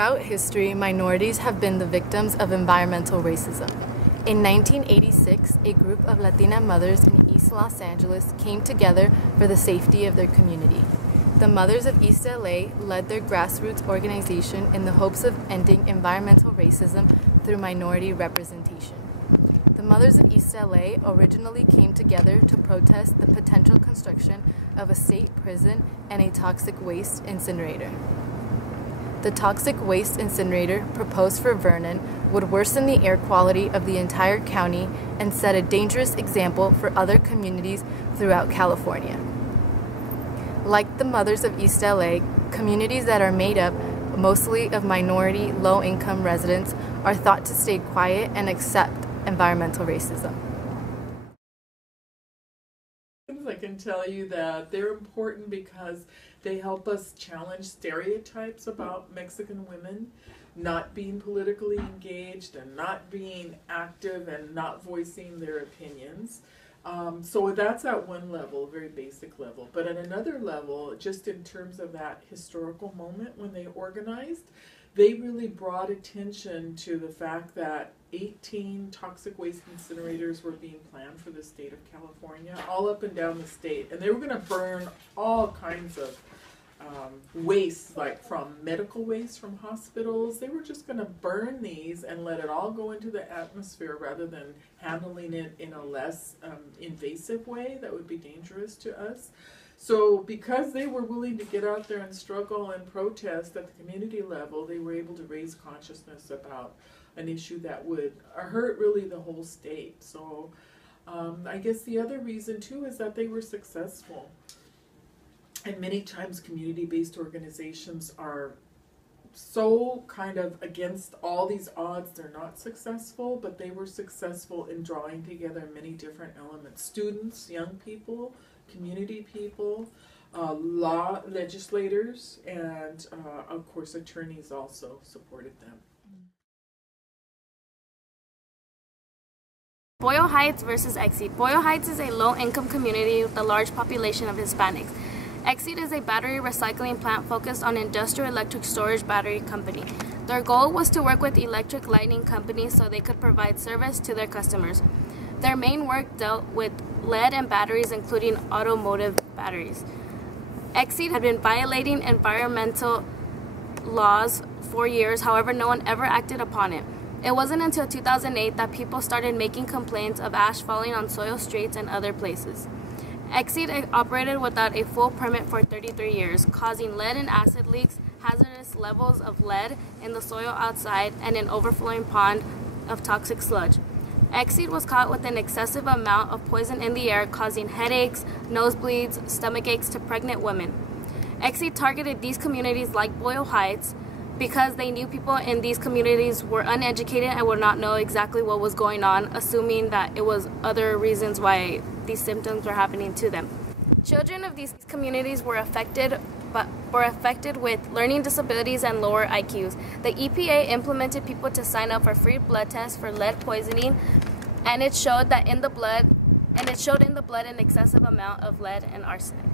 Throughout history, minorities have been the victims of environmental racism. In 1986, a group of Latina mothers in East Los Angeles came together for the safety of their community. The Mothers of East LA led their grassroots organization in the hopes of ending environmental racism through minority representation. The Mothers of East LA originally came together to protest the potential construction of a state prison and a toxic waste incinerator. The toxic waste incinerator proposed for Vernon would worsen the air quality of the entire county and set a dangerous example for other communities throughout California. Like the Mothers of East LA, communities that are made up mostly of minority, low-income residents are thought to stay quiet and accept environmental racism. I can tell you that they're important because they help us challenge stereotypes about Mexican women not being politically engaged and not being active and not voicing their opinions. So that's at one level, a very basic level. But at another level, just in terms of that historical moment when they organized, they really brought attention to the fact that 18 toxic waste incinerators were being planned for the state of California, all up and down the state. And they were going to burn all kinds of waste, like from medical waste from hospitals. They were just going to burn these and let it all go into the atmosphere rather than handling it in a less invasive way that would be dangerous to us. So because they were willing to get out there and struggle and protest at the community level, they were able to raise consciousness about an issue that would hurt really the whole state. So I guess the other reason too is that they were successful. And many times community-based organizations are so kind of against all these odds, they're not successful, but they were successful in drawing together many different elements. Students, young people, community people, law legislators, and of course attorneys also supported them. Boyle Heights versus Exceed. Boyle Heights is a low-income community with a large population of Hispanics. Exceed is a battery recycling plant focused on industrial electric storage battery company. Their goal was to work with electric lighting companies so they could provide service to their customers. Their main work dealt with lead and batteries, including automotive batteries. Exceed had been violating environmental laws for years, however, no one ever acted upon it. It wasn't until 2008 that people started making complaints of ash falling on soil streets and other places. Exceed operated without a full permit for 33 years, causing lead and acid leaks, hazardous levels of lead in the soil outside, and an overflowing pond of toxic sludge. Exceed was caught with an excessive amount of poison in the air, causing headaches, nosebleeds, stomach aches to pregnant women. Exceed targeted these communities like Boyle Heights because they knew people in these communities were uneducated and would not know exactly what was going on, assuming that it was other reasons why these symptoms were happening to them. Children of these communities were affected with learning disabilities and lower IQs. The EPA implemented people to sign up for free blood tests for lead poisoning, and it showed in the blood an excessive amount of lead and arsenic.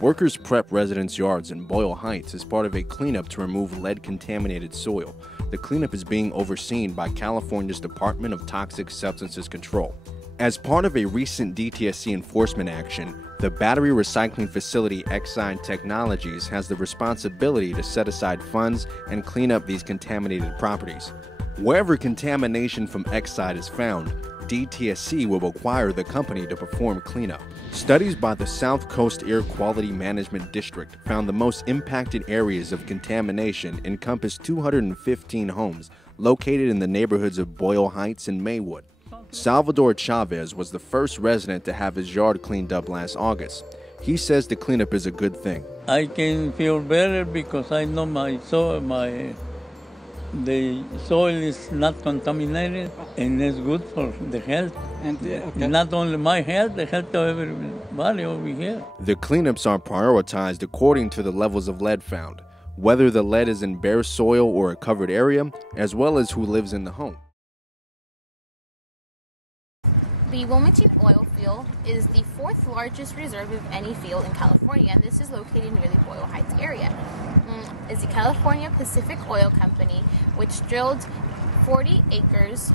Workers prep residents' yards in Boyle Heights as part of a cleanup to remove lead-contaminated soil. The cleanup is being overseen by California's Department of Toxic Substances Control. As part of a recent DTSC enforcement action, the battery recycling facility Exide Technologies has the responsibility to set aside funds and clean up these contaminated properties. Wherever contamination from Exide is found, DTSC will require the company to perform cleanup. Studies by the South Coast Air Quality Management District found the most impacted areas of contamination encompass 215 homes located in the neighborhoods of Boyle Heights and Maywood. Salvador Chavez was the first resident to have his yard cleaned up last August. He says the cleanup is a good thing. I can feel better because I know the soil is not contaminated and it's good for the health. And not only my health, the health of everybody over here. The cleanups are prioritized according to the levels of lead found, whether the lead is in bare soil or a covered area, as well as who lives in the home. The Wilmington oil field is the fourth largest reserve of any field in California, and this is located near the Boyle Heights area. It's the California Pacific Oil Company, which drilled 40 acres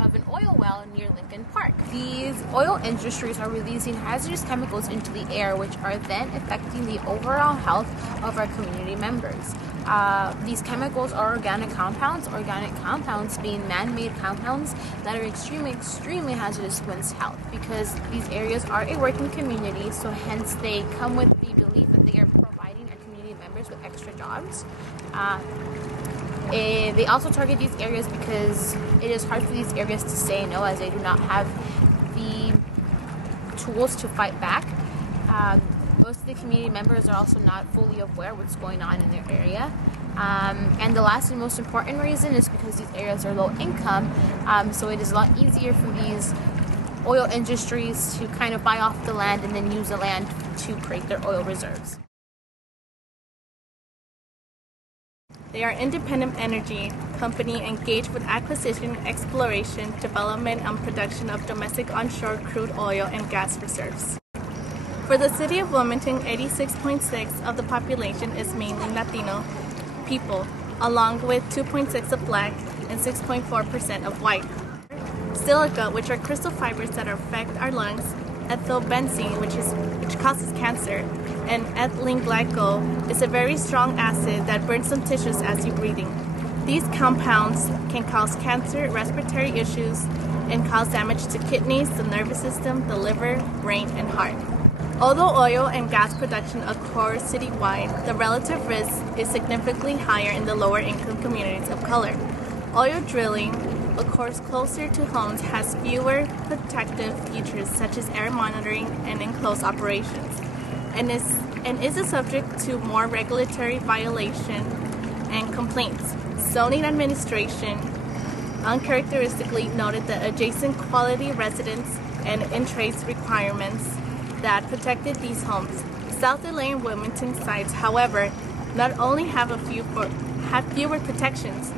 of an oil well near Lincoln Park. These oil industries are releasing hazardous chemicals into the air, which are then affecting the overall health of our community members. These chemicals are organic compounds being man-made compounds that are extremely hazardous to one's health, because these areas are a working community, so hence they come with the belief that they are providing our community members with extra jobs. They also target these areas because it is hard for these areas to say no, as they do not have the tools to fight back. Most of the community members are also not fully aware what's going on in their area. And the last and most important reason is because these areas are low income, so it is a lot easier for these oil industries to kind of buy off the land and then use the land to create their oil reserves. They are independent energy company engaged with acquisition, exploration, development, and production of domestic onshore crude oil and gas reserves. For the city of Wilmington, 86.6% of the population is mainly Latino people, along with 2.6% of Black and 6.4% of white. Silica, which are crystal fibers that affect our lungs, ethylbenzene, which causes cancer, and ethylene glycol is a very strong acid that burns some tissues as you're breathing. These compounds can cause cancer, respiratory issues, and cause damage to kidneys, the nervous system, the liver, brain, and heart. Although oil and gas production occurs citywide, the relative risk is significantly higher in the lower income communities of color. Oil drilling occurs closer to homes, has fewer protective features such as air monitoring and enclosed operations, and is a subject to more regulatory violation and complaints. Zoning administration uncharacteristically noted the adjacent quality residence and in-trades requirements that protected these homes. South LA and Wilmington sites, however, not only have fewer protections,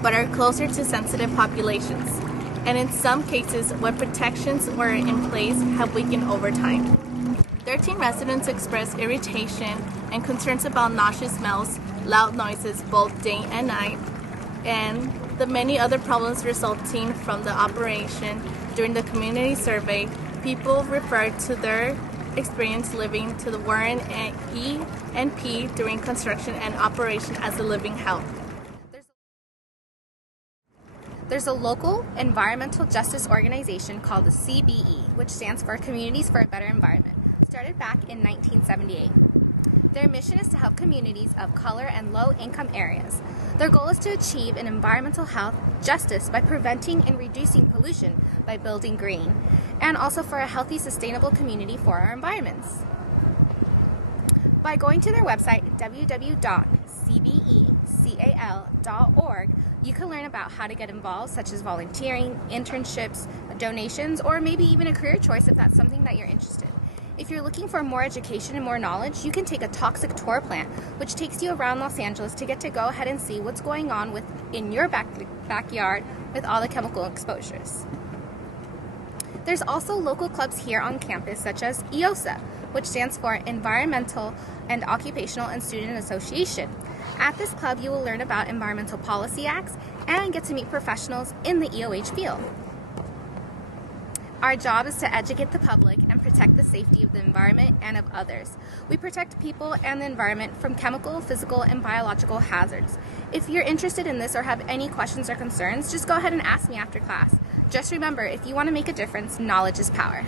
but are closer to sensitive populations, and in some cases where protections were in place have weakened over time. 13 residents expressed irritation and concerns about nauseous smells, loud noises both day and night, and the many other problems resulting from the operation. During the community survey, people referred to their experience living to the Warren E&P during construction and operation as a living hell. There's a local environmental justice organization called the CBE, which stands for Communities for a Better Environment, started back in 1978. Their mission is to help communities of color and low-income areas. Their goal is to achieve an environmental health justice by preventing and reducing pollution by building green, and also for a healthy, sustainable community for our environments. By going to their website, www.cbecal.org, you can learn about how to get involved, such as volunteering, internships, donations, or maybe even a career choice if that's something that you're interested in. If you're looking for more education and more knowledge, you can take a toxic tour plant, which takes you around Los Angeles to get to go ahead and see what's going on in your backyard with all the chemical exposures. There's also local clubs here on campus, such as EOSA, which stands for Environmental and Occupational and Student Association. At this club, you will learn about environmental policy acts and get to meet professionals in the EOH field. Our job is to educate the public and protect the safety of the environment and of others. We protect people and the environment from chemical, physical, and biological hazards. If you're interested in this or have any questions or concerns, just go ahead and ask me after class. Just remember, if you want to make a difference, knowledge is power.